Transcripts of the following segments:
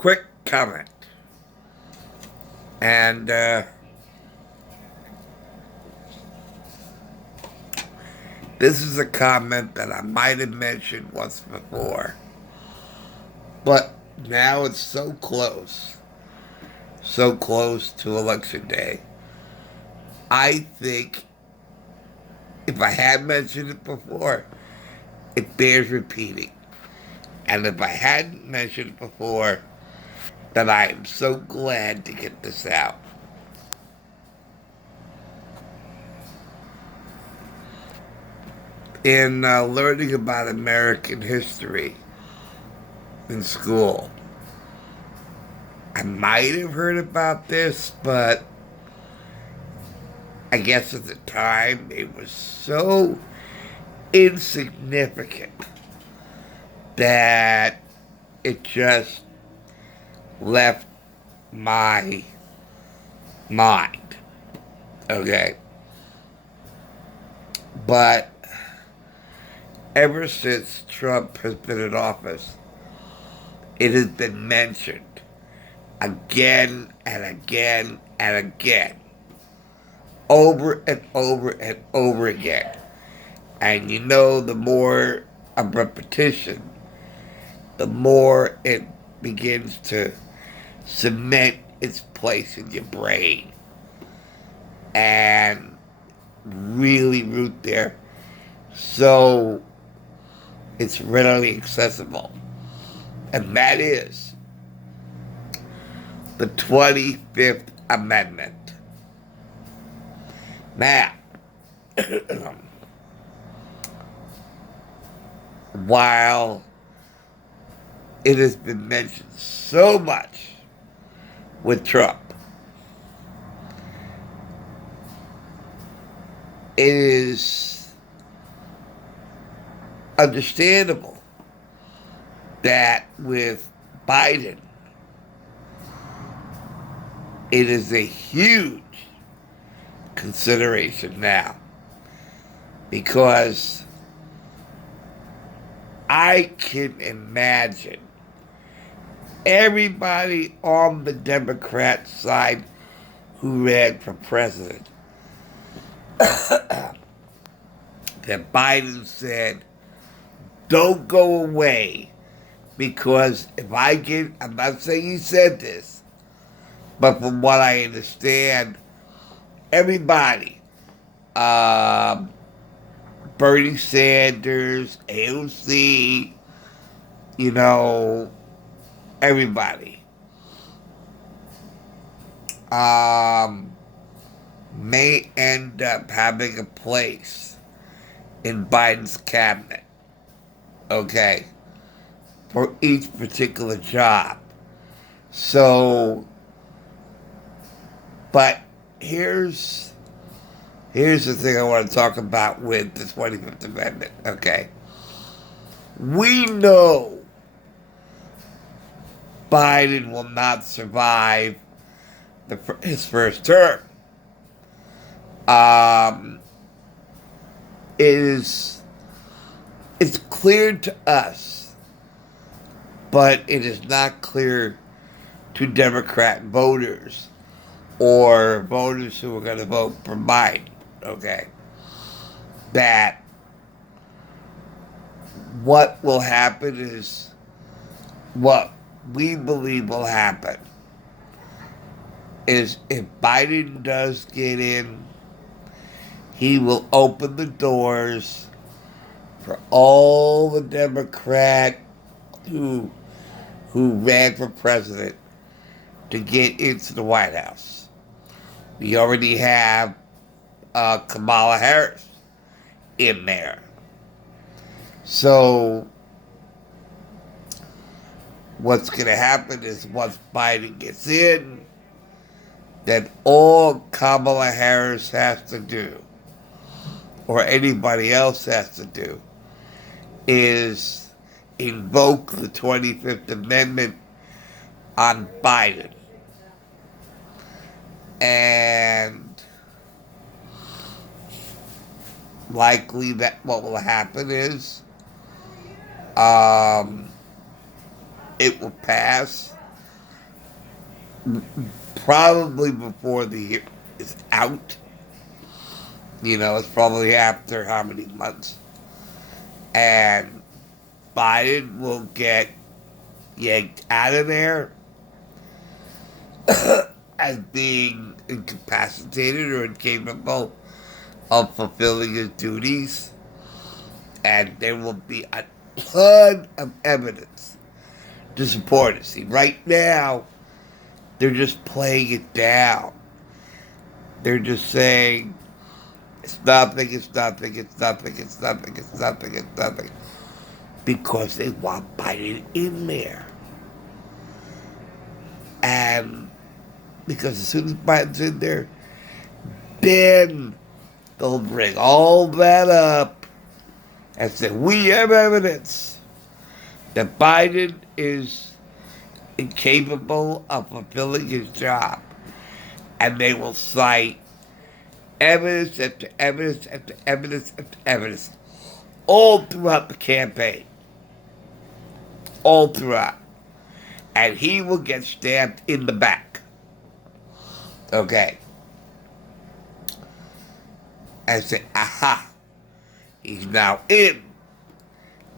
quick comment. And this is a comment that I might have mentioned once before. But now it's so close to Election Day. I think if I had mentioned it before, it bears repeating. And if I hadn't mentioned it before, then I am so glad to get this out. In learning about American history in school, I might have heard about this, but I guess at the time it was so insignificant that it just left my mind. Okay. But ever since Trump has been in office, it has been mentioned again and again and again, over and over and over again. And you know, the more of repetition, the more it begins to cement its place in your brain and really root there. So it's readily accessible. And that is the 25th Amendment. Now, while it has been mentioned so much with Trump, it is understandable that with Biden, it is a huge consideration now, because I can imagine everybody on the Democrat side who ran for president that Biden said, don't go away, because if I get, I'm not saying he said this, but from what I understand, everybody, Bernie Sanders, AOC, you know, everybody, may end up having a place in Biden's cabinet, okay, for each particular job. So, but here's the thing I want to talk about with the 25th Amendment, okay? We know Biden will not survive his first term. It's clear to us, but it is not clear to Democrat voters or voters who are going to vote for Biden, okay, that what will happen is what we believe will happen is if Biden does get in, he will open the doors for all the Democrat who ran for president to get into the White House. We already have Kamala Harris in there. So what's going to happen is once Biden gets in, then all Kamala Harris has to do, or anybody else has to do, is invoke the 25th Amendment on Biden. And likely that what will happen is it will pass, probably before the year is out. It's probably after how many months. And Biden will get yanked out of there as being incapacitated or incapable of fulfilling his duties. And there will be a ton of evidence to support it. See, right now, they're just playing it down. They're just saying, it's nothing, it's nothing, it's nothing, it's nothing, it's nothing, it's nothing. Because they want Biden in there. And because as soon as Biden's in there, then they'll bring all that up and say, we have evidence that Biden is incapable of fulfilling his job. And they will cite evidence after evidence after evidence after evidence all throughout the campaign. All throughout. And he will get stabbed in the back. Okay. And say, aha, he's now in.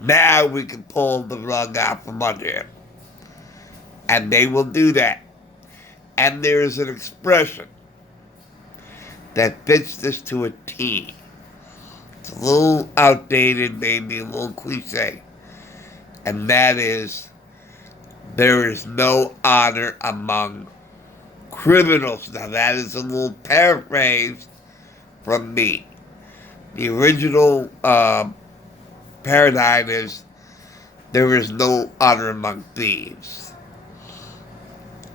Now we can pull the rug out from under him. And they will do that. And there is an expression that fits this to a T. It's a little outdated, maybe a little cliche. And that is, there is no honor among criminals. Now that is a little paraphrase from me. The original paradigm is, there is no honor among thieves.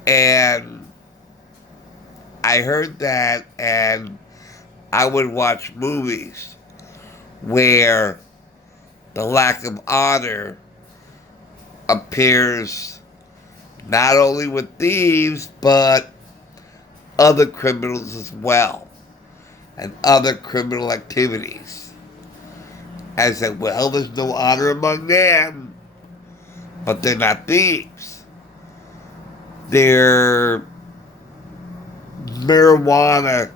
And I heard that, and I would watch movies where the lack of honor appears not only with thieves, but other criminals as well, and other criminal activities. And say, well, there's no honor among them, but they're not thieves. They're marijuana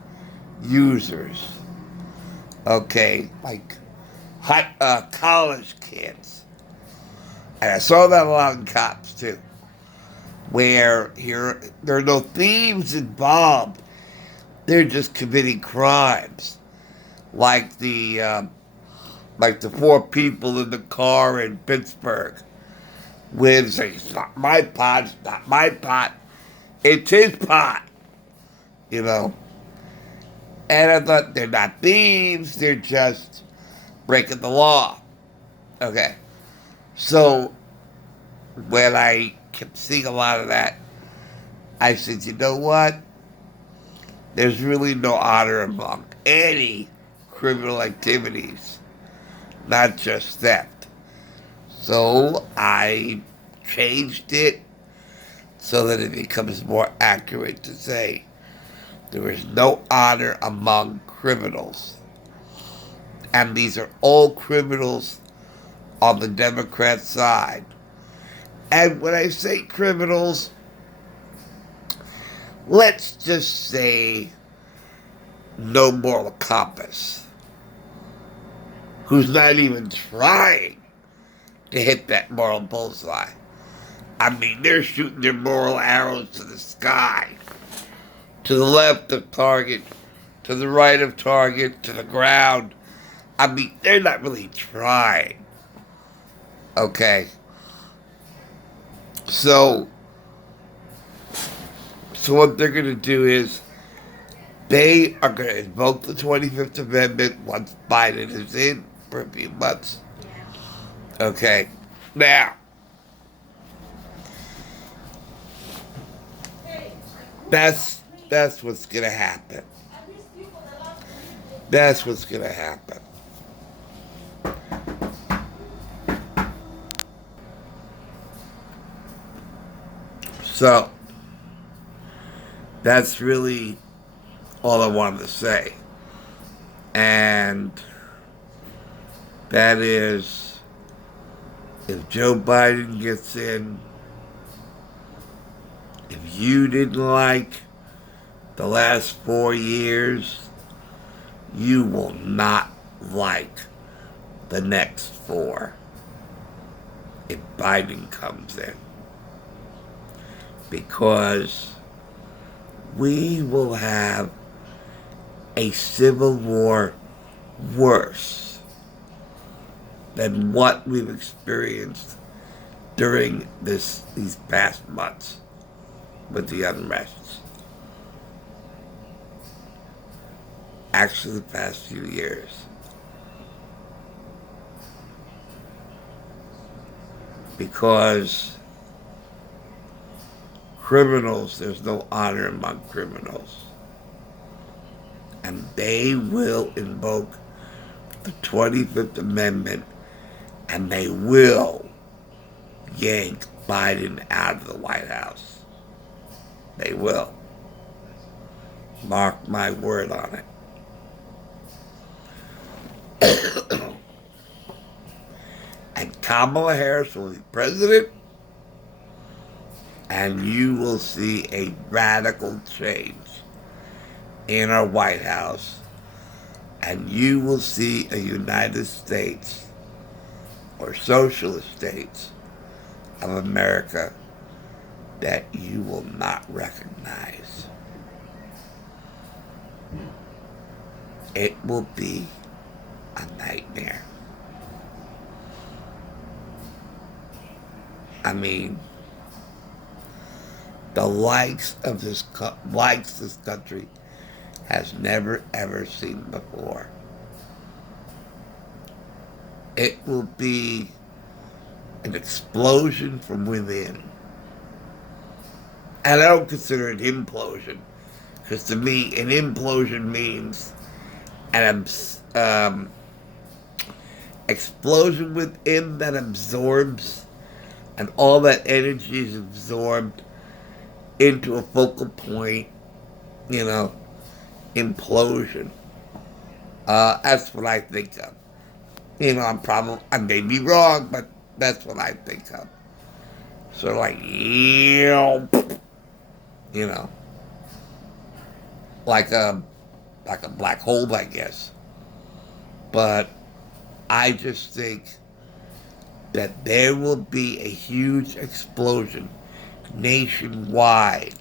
users. Okay, like college kids. And I saw that a lot in cops too, where there are no thieves involved. They're just committing crimes, like the 4 people in the car in Pittsburgh, with saying, it's not my pot, it's not my pot, it's his pot, And I thought, they're not thieves, they're just breaking the law. Okay. So, when I kept seeing a lot of that, I said, you know what? There's really no honor among any criminal activities, not just theft. So I changed it so that it becomes more accurate to say there is no honor among criminals. And these are all criminals on the Democrat side. And when I say criminals, let's just say no moral compass, who's not even trying to hit that moral bullseye. I mean, they're shooting their moral arrows to the sky, to the left of target, to the right of target, to the ground. I mean, they're not really trying. Okay? So what they're going to do is they are going to invoke the 25th Amendment once Biden is in for a few months. Okay. Now, that's what's going to happen. That's what's going to happen. So, that's really all I wanted to say. And that is, if Joe Biden gets in, If you didn't like the last 4 years, you will not like the next 4 if Biden comes in. Because we will have a civil war worse than what we've experienced during these past months with the unrest. Actually, the past few years. Because criminals, there's no honor among criminals. And they will invoke the 25th Amendment, and they will yank Biden out of the White House. They will. Mark my word on it. And Kamala Harris will be president, and you will see a radical change in our White House, and you will see a United States or socialist states of America that you will not recognize. It will be a nightmare. I mean, the likes this country has never ever seen before. It will be an explosion from within. And I don't consider it implosion, because to me, an implosion means an explosion within that absorbs, and all that energy is absorbed into a focal point, implosion. That's what I think of. I may be wrong, but that's what I think of. So like a black hole, I guess. But I just think that there will be a huge explosion nationwide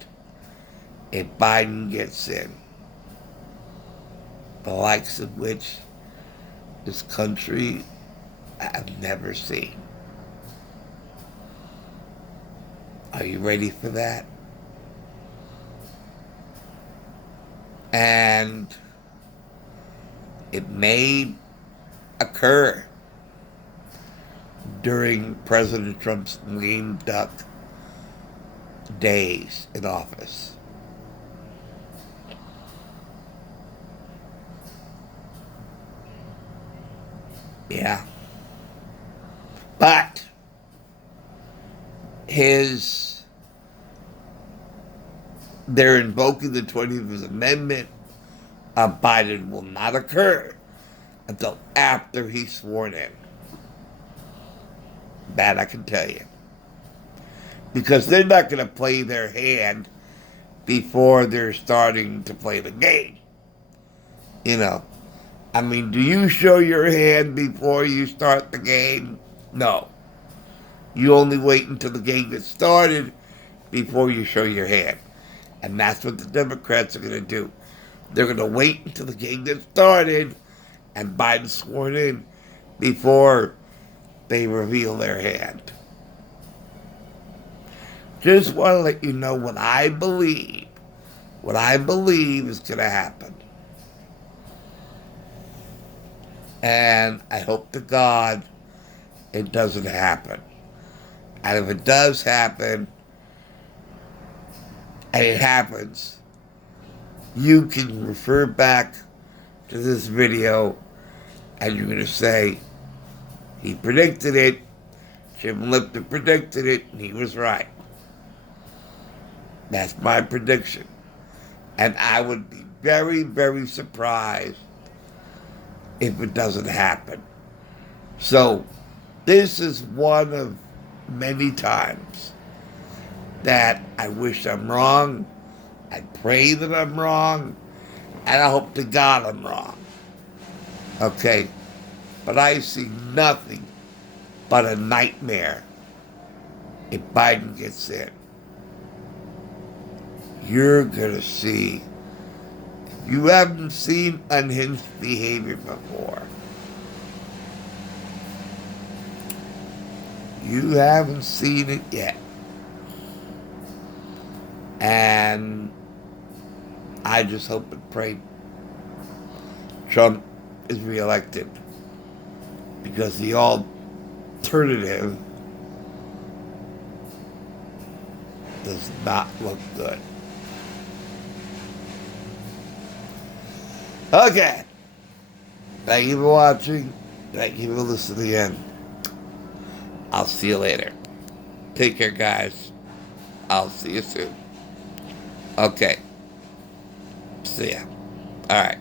if Biden gets in. The likes of which this country have never seen. Are you ready for that? And it may occur during President Trump's lame duck days in office. Yeah. But they're invoking the 25th Amendment. Biden will not occur until after he's sworn in. That I can tell you. Because they're not going to play their hand before they're starting to play the game. I mean, do you show your hand before you start the game? No. You only wait until the game gets started before you show your hand. And that's what the Democrats are going to do. They're going to wait until the game gets started and Biden's sworn in before they reveal their hand. Just want to let you know what I believe is going to happen. And I hope to God it doesn't happen. And if it does happen, and it happens, you can refer back to this video and you're going to say, he predicted it, Jim Lipton predicted it, and he was right. That's my prediction. And I would be very, very surprised if it doesn't happen. So, this is one of many times that I wish I'm wrong. I pray that I'm wrong. And I hope to God I'm wrong. Okay? But I see nothing but a nightmare if Biden gets in. You're going to see, if you haven't seen unhinged behavior before, you haven't seen it yet. And I just hope and pray Trump is reelected, because the alternative does not look good. Okay. Thank you for watching. Thank you for listening in. I'll see you later. Take care, guys. I'll see you soon. Okay. See ya. All right.